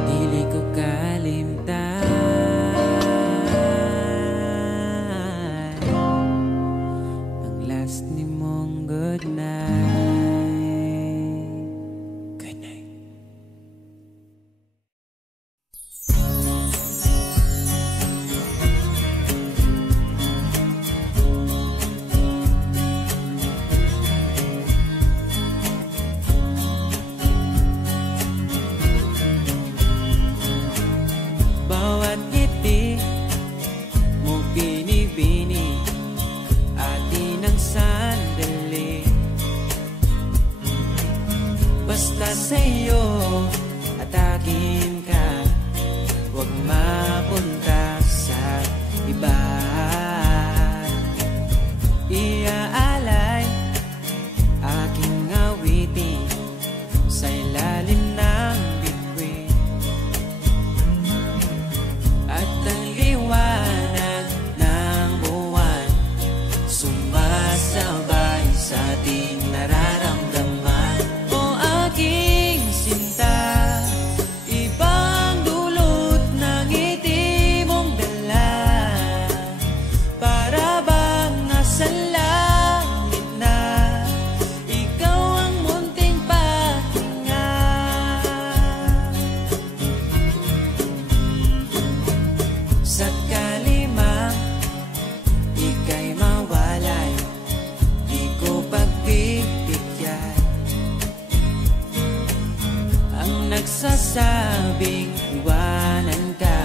Dili ko kalimtan ang last nimong good night. Good night. Bawat ngiti mo binibini, atin ang sandali. Basta sa'yo at akin ka, huwag mapunta sa iba. Iaalay aking awitin sa ilalim ng bituin, at ang liwanag ng buwan sumasabay sa ating nararamdaman. O aking sinta, ibang dulot ng ngiti mong dala, para bang nasa langit na ikaw ang munting pahinga. Sakali mang ika'y mawalay, di ko pagbibigyan ang nagsasabing iwanan ka.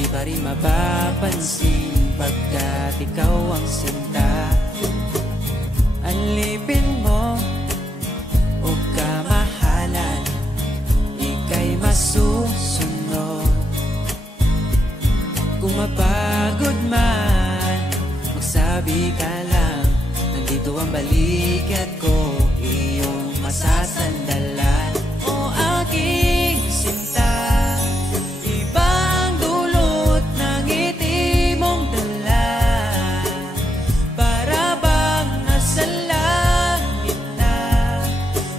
Di pa rin mapapansin pagkat ikaw ang sinta. Alipin mo o kamahalan, ika'y masusunod. Kung mapagod man, magsabi ka lang, nandito ang balikat ko, iyong masasandalan. O aking sinta, ibang dulot ng ngiti mong dala, para bang nasa langit na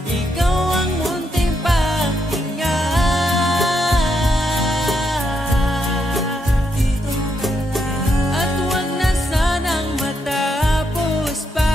ikaw ang munting pahinga. At huwag na sanang matapos pa.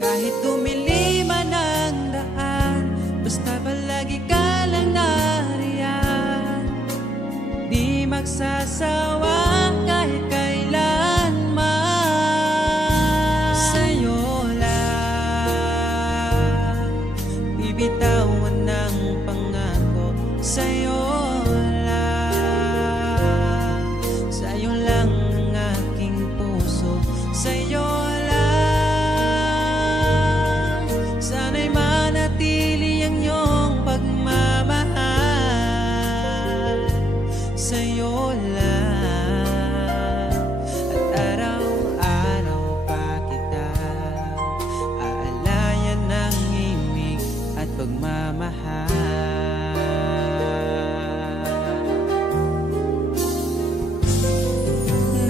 Kahit dumili man ang daan, basta palagi ka lang nariyan. Di magsasawa kahit kailanman. Sa'yo lang bibitawan ng pangako. Sa'yo lang, sa'yo lang ang aking puso. Sa'yo lang, sana'y manatili ang iyong pagmamahal. Sa'yo lang, at araw-araw pa kita aalayan ng himig at pagmamahal.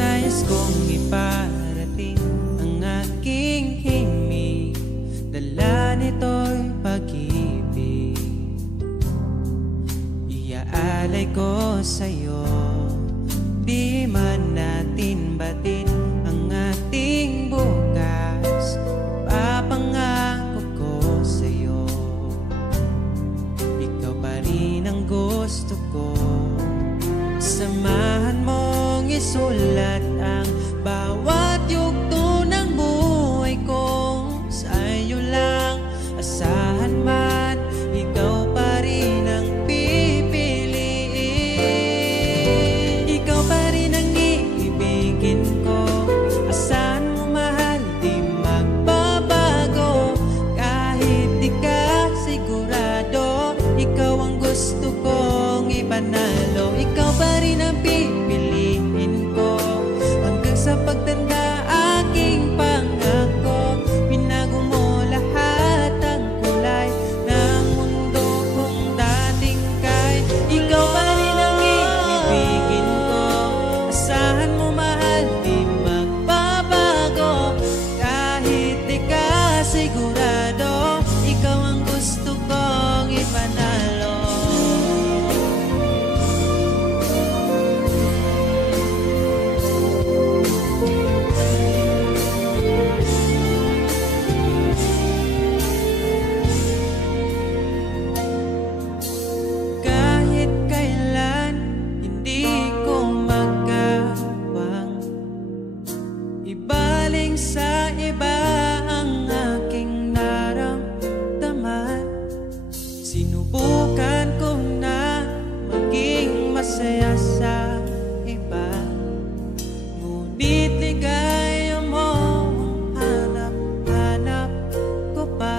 Nais kong iparating ang aking himig, dala nito'y pag-ibig. Iaalay ko sa'yo, di man natin batin ang ating bukas. Papangako ko sa'yo, ikaw pa rin ang gusto ko. Samahan mong isulat ang bawat yugto ng buhay ko. Sa'yo lang, asahan man, ikaw pa rin ang pipiliin. Ikaw pa rin ang iibigin ko. Asahan mo mahal, di magbabago. Kahit di ka sigurado, ikaw ang gusto kong ipanalo. Ikaw pa rin ang pipiliin ko hanggang sa pagtanda aking pangako. Binago mo lahat ang kulay ng mundo kung dating kay. Ikaw pa rin ang iibigin ko. Asahan mo mahal, di magbabago. Kahit di ka sigurado, ikaw ang gusto kong ipanalo. Kahit kailan hindi ko magawang ibaling sa iba ang aking naramdaman. Sinubukan ko na maging masaya sa iba, ngunit ligaya mo hanap-hanap ko pa.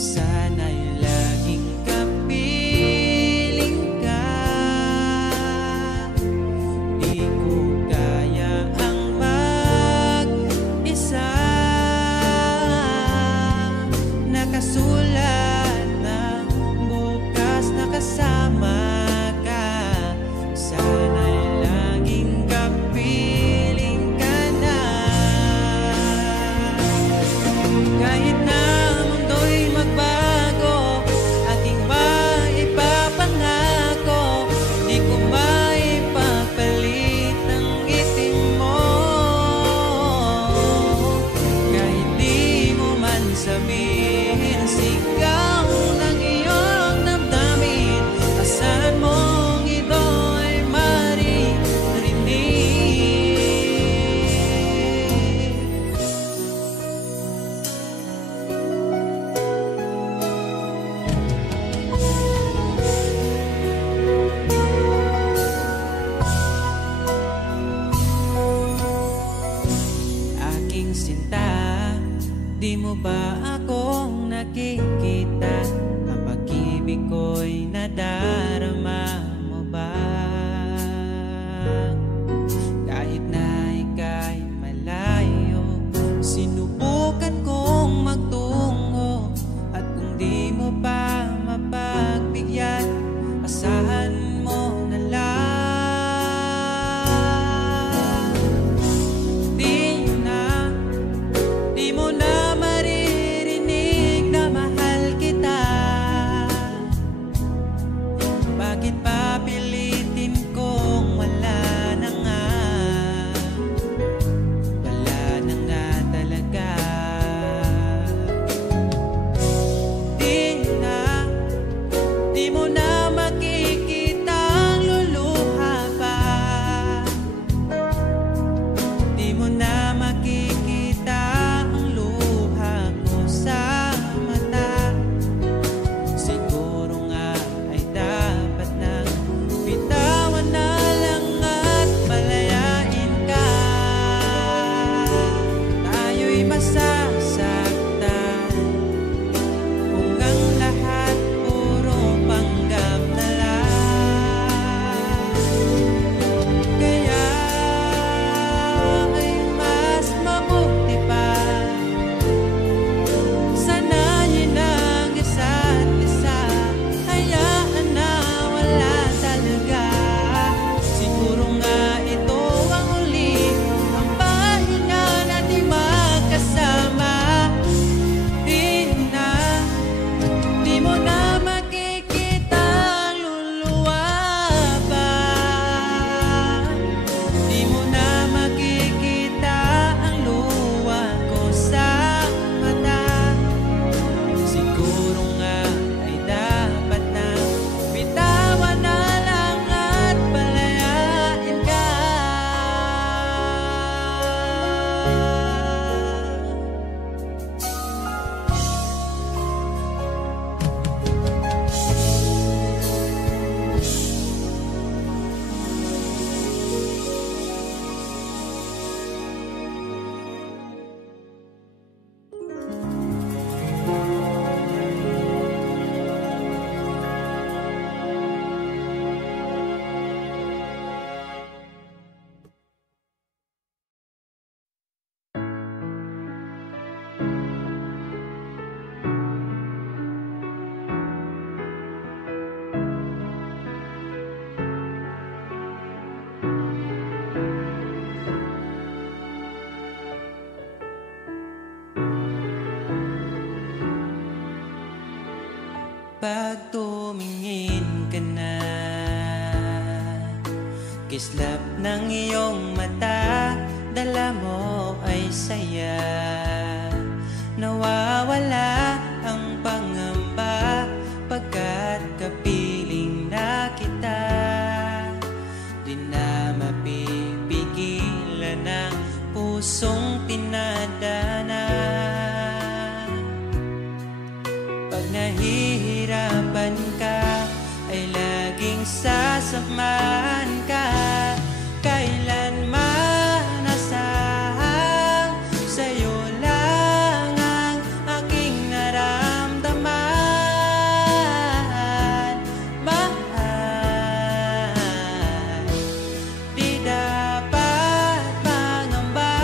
Sana'y laging kapiling ka. Di ko kaya ang mag-isa. Nakasulat ng bukas na kasama ka. Sana'y laging kapiling ka na. Kahit na ang mundo'y magbago, aking maipapangako, di ko maipapalit ang ngiti mo. Kahit di mo man sabihin, sigaw ng iyong damdamin. Asahan mong ito ay maririnig. Aking sinta, di mo ba akong nakikita? Ang pag-ibig ko'y nadarama mo ba? Kahit na ika'y malayo, sinubukan kong magtungo. At kung di mo pa mapagbigyan, asahan mo na lang. Di mo na maririnig na mahal kita. Kapag tumingin ka na, kislap ng iyong mata, dala mo ay saya. Nawawala ang pangamba pagkat kapiling na kita. Di na mapipigilan ang pusong tinadana. Pag nahihirapan ka, ay laging sasamahan ka. Kailanman asahang sa'yo lang ang aking naramdaman. Mahal, di dapat mangamba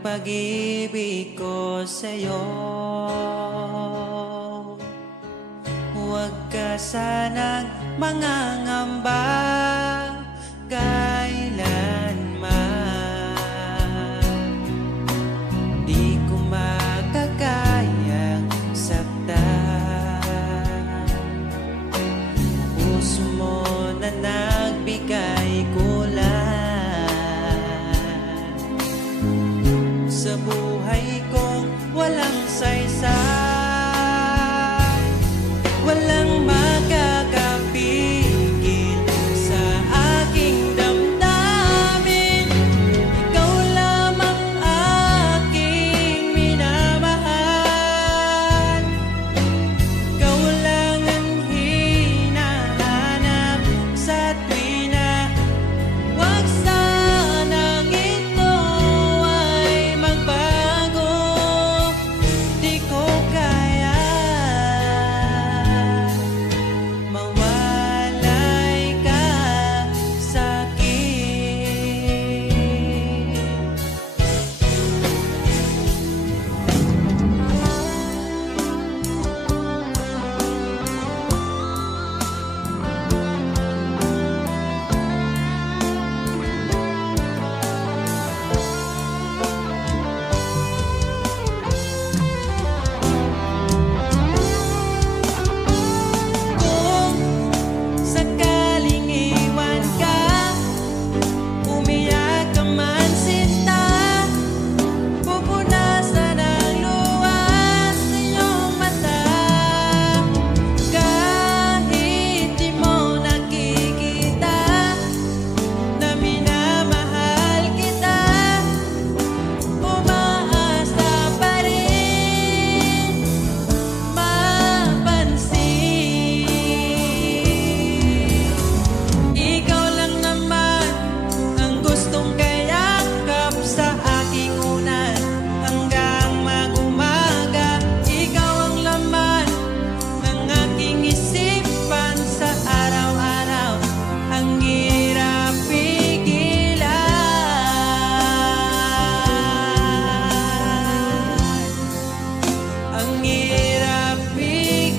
pag-ibig ko sa'yo. Huwag ka sanang mangangamba kailanman. Di ko makakayang saktan. Puso mo na nagbigay kulan sa buhay kong walang saysay. Walang makakapigil sa aking damdamin. Ikaw lamang aking minamahal. Ikaw lang ang hinahanap sa tuwina. Huwag sanang ito ay magbago. Di ko kaya mawalay ka sa'kin. Kung sakaling iwan ka, umiyak ka man sinta, pupunasan ang luha sa iyong mata. Kahit di mo nakikita na minamahal kita, umaasa pa rin mapansin. Ikaw lang naman ang gustong kayakap sa aking unan hanggang mag-umaga. Ikaw ang laman ng aking isipan sa araw-araw. Ang hirap pigilan. Ang hirap pigilan.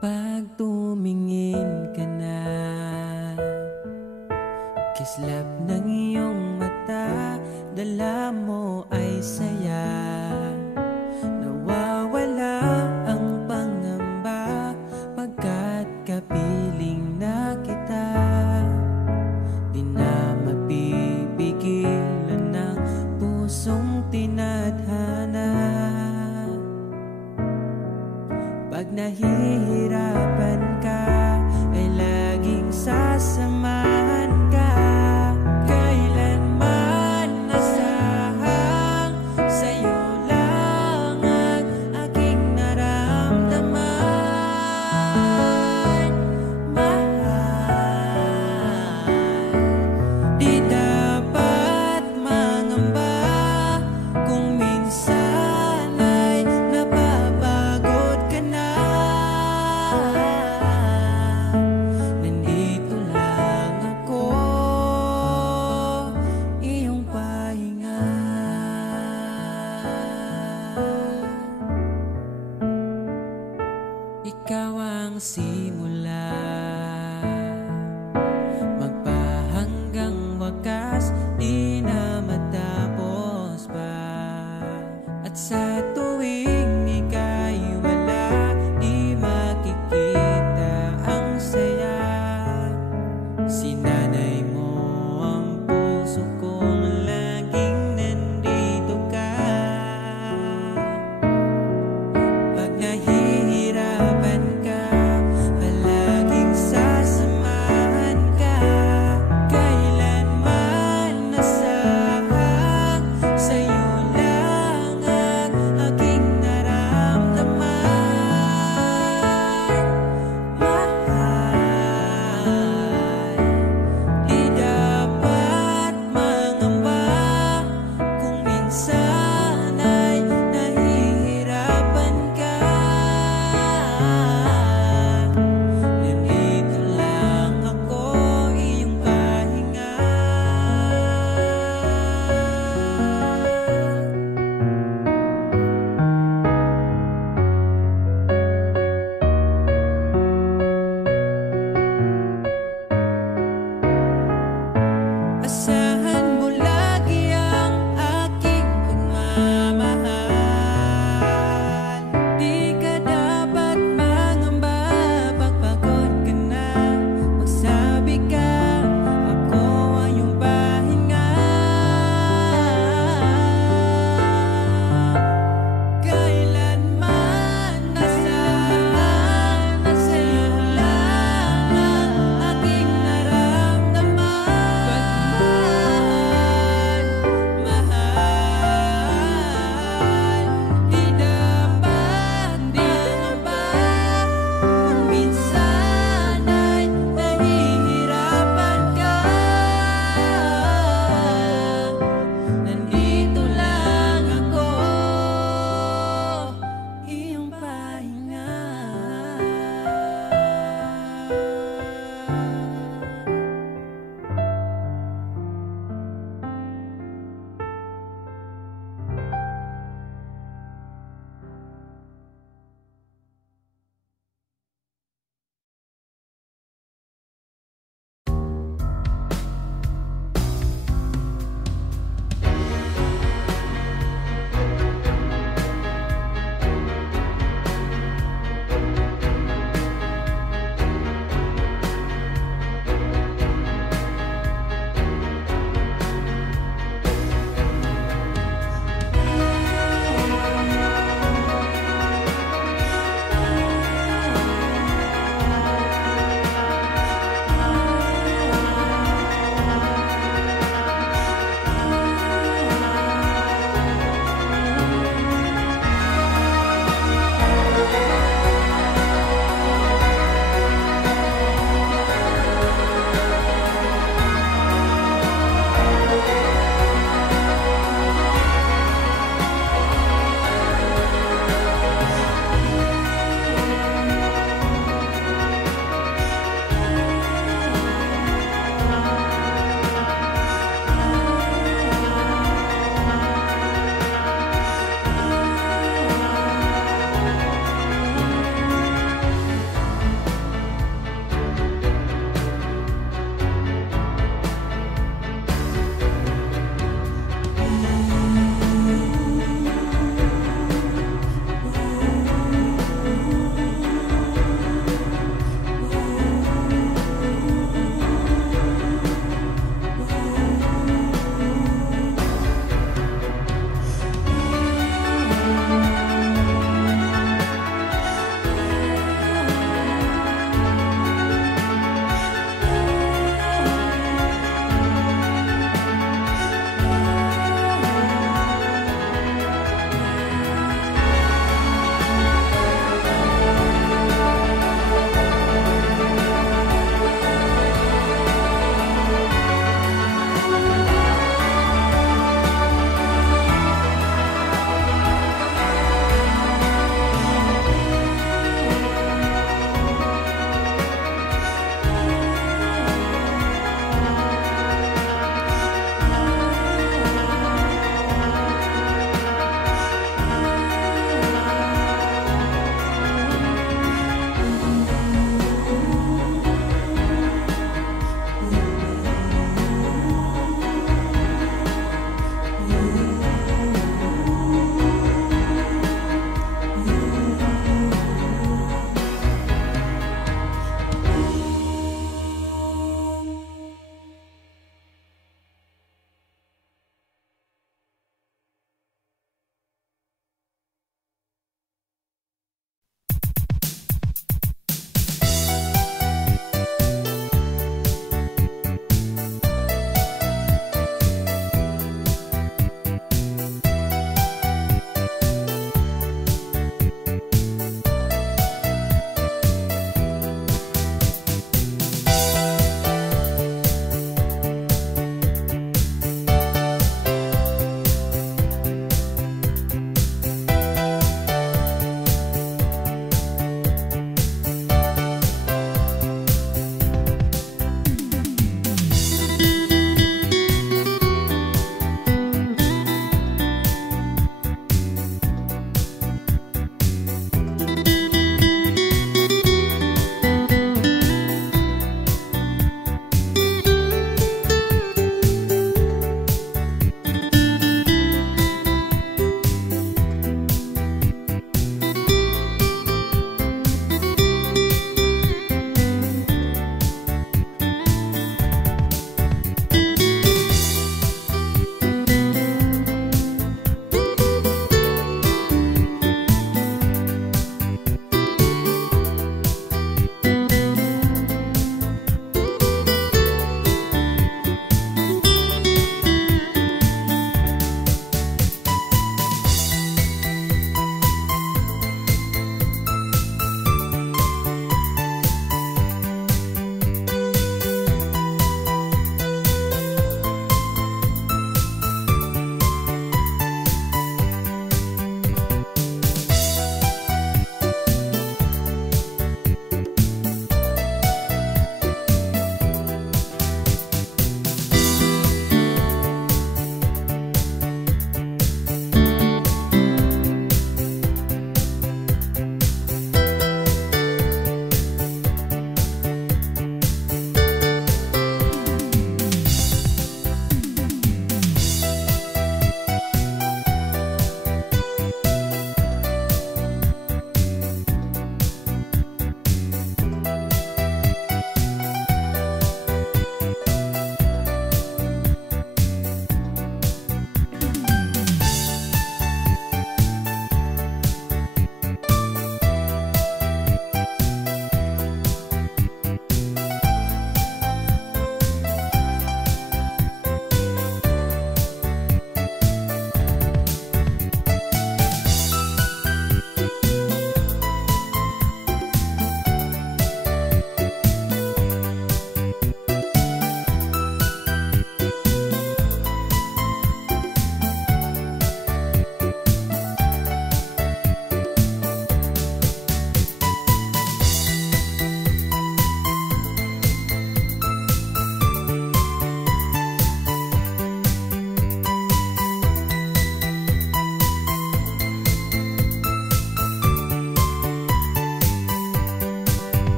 Pag tumingin ka na, kislap ng iyong mata, dala mo ay saya. Nawawala ang pangamba pagkat kapiling na kita. Di na mapipigilan ng pusong tinadhana. Pag nahihirapan ka, ay laging sasamahan ka. Kailanman asahang sa'yo lang ang aking naramdaman. Mahal, di dapat mangamba kung minsan ay napapagod ka na. Nandito lang ako, iyong pahinga. Ikaw ang simula